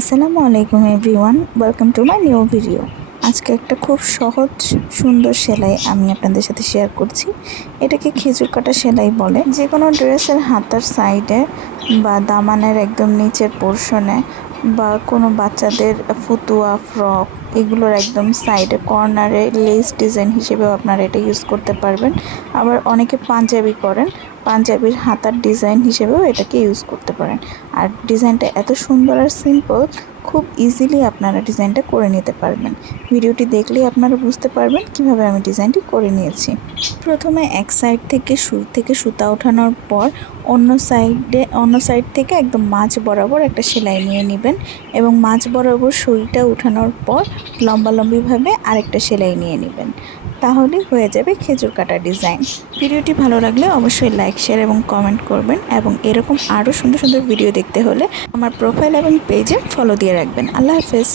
আসসালামু আলাইকুম everyone, welcome to my new video. আজকে একটা খুব সহজ সুন্দর সেলাই আমি আপনাদের সাথে শেয়ার করছি। এটাকে খেজুর কাটা সেলাই বলে। যে কোনো ড্রেসের হাতার সাইডে বা দামানের একদম নিচের পোর্শনে বা কোনো বাচ্চাদের ফতুয়া, ফ্রক এগুলোর একদম সাইডে কর্নারে লেস ডিজাইন হিসেবেও আপনারা এটা ইউজ করতে পারবেন। আবার অনেকে পাঞ্জাবি করেন, পাঞ্জাবির হাতার ডিজাইন হিসেবেও এটাকে ইউজ করতে পারেন। আর ডিজাইনটা এত সুন্দর আর সিম্পল, খুব ইজিলি আপনারা ডিজাইনটা করে নিতে পারবেন। ভিডিওটি দেখলেই আপনারা বুঝতে পারবেন কিভাবে আমি ডিজাইনটি করে নিয়েছি। প্রথমে এক সাইড থেকে সুতা ওঠানোর পর অন্য সাইড থেকে একদম মাঝ বরাবর একটা সেলাই নিয়ে নেবেন এবং মাঝ বরাবর সুইটা উঠানোর পর লম্বালম্বিভাবে আরেকটা সেলাই নিয়ে নেবেন। তাহলেই হয়ে যাবে খেজুর কাটা ডিজাইন। ভিডিওটি ভালো লাগলে অবশ্যই লাইক, শেয়ার এবং কমেন্ট করবেন এবং এরকম আরও সুন্দর সুন্দর ভিডিও দেখতে হলে আমার প্রোফাইল এবং পেজে ফলো দিয়ে রাখবেন। আল্লাহ হাফেজ।